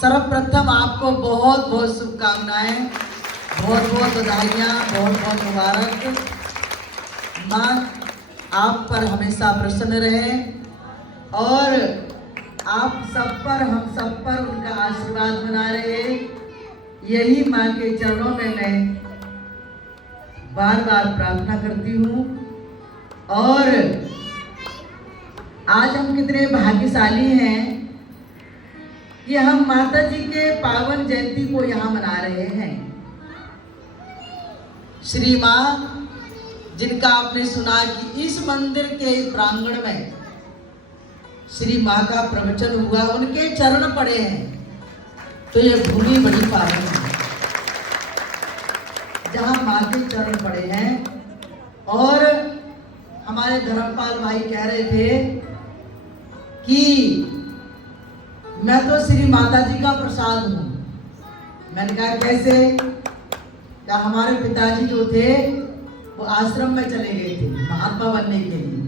सर्वप्रथम आपको बहुत बहुत शुभकामनाएं, बहुत बहुत बधाइयाँ, बहुत बहुत मुबारक। माँ आप पर हमेशा प्रसन्न रहे और आप सब पर, हम सब पर उनका आशीर्वाद बना रहे। यही माँ के चरणों में मैं बार बार प्रार्थना करती हूँ। और आज हम कितने भाग्यशाली हैं कि हम माता जी के पावन जयंती को यहाँ मना रहे हैं। श्री माँ जिनका आपने सुना कि इस मंदिर के प्रांगण में श्री माँ का प्रवचन हुआ, उनके चरण पड़े हैं, तो ये भूमि बड़ी पावन है जहाँ माँ के चरण पड़े हैं। और हमारे धर्मपाल भाई कह रहे थे कि मैं तो श्री माता जी का प्रसाद हूँ। मैंने कहा कैसे? क्या हमारे पिताजी जो थे वो आश्रम में चले गए थे महात्मा बनने के लिए,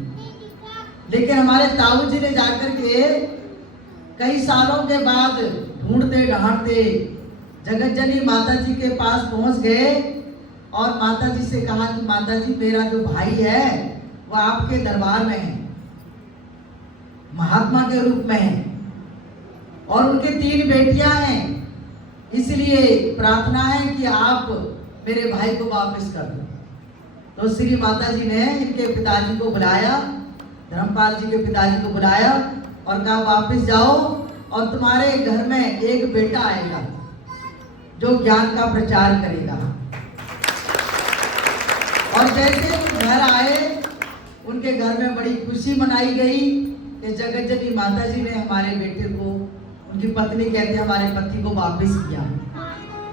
लेकिन हमारे ताऊ जी ने जाकर के कई सालों के बाद ढूंढते ढांढते जगत जननी माता जी के पास पहुंच गए और माता जी से कहा कि माता जी मेरा जो भाई है वो आपके दरबार में है, महात्मा के रूप में है और उनके 3 बेटियां हैं, इसलिए प्रार्थना है कि आप मेरे भाई को वापस कर दो। तो श्री माता जी ने इनके पिताजी को बुलाया, धर्मपाल जी के पिताजी को बुलाया और कहा वापस जाओ और तुम्हारे घर में एक बेटा आएगा जो ज्ञान का प्रचार करेगा। और जैसे वो घर आए उनके घर में बड़ी खुशी मनाई गई कि जगत जननी माता जी ने हमारे बेटे को, उनकी पत्नी कहते हमारे पति को वापस किया।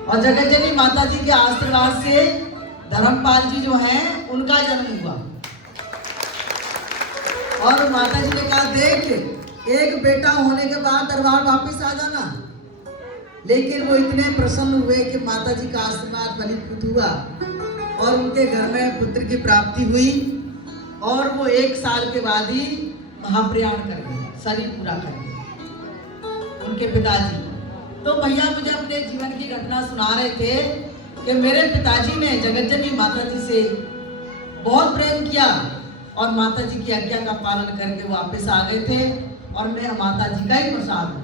और जगत जननी माता जी के आशीर्वाद से धर्मपाल जी जो हैं उनका जन्म हुआ। और माता जी ने कहा देख एक बेटा होने के बाद दरबार वापस आ जाना। लेकिन वो इतने प्रसन्न हुए कि माता जी का आशीर्वाद फलीभूत हुआ और उनके घर में पुत्र की प्राप्ति हुई और वो 1 साल के बाद ही महाप्रयाण कर गए, शरीर पूरा कर गए उनके पिताजी। तो भैया मुझे अपने जीवन की घटना सुना रहे थे कि मेरे पिताजी ने जगत जननी माता जी से बहुत प्रेम किया और माता जी की आज्ञा का पालन करके वापस आ गए थे और मैं माता जी का ही प्रसाद हूँ।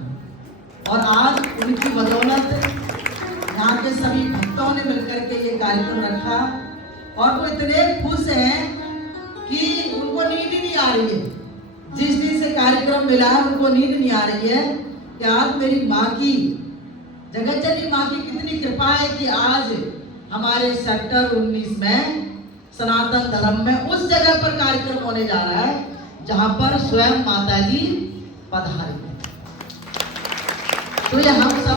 और आज उनकी बदौलत यहाँ के सभी भक्तों ने मिलकर के ये कार्यक्रम रखा और वो इतने खुश हैं कि उनको नींद ही नहीं आ रही है। जिस दिन से कार्यक्रम मिला है उनको नींद नहीं आ रही है कि आज मेरी माँ की, जगत जननी माँ की कितनी कृपा है कि आज हमारे सेक्टर 19 में सनातन धर्म में उस जगह पर कार्यक्रम होने जा रहा है जहाँ पर स्वयं माता जी पधारी है। तो ये हम सब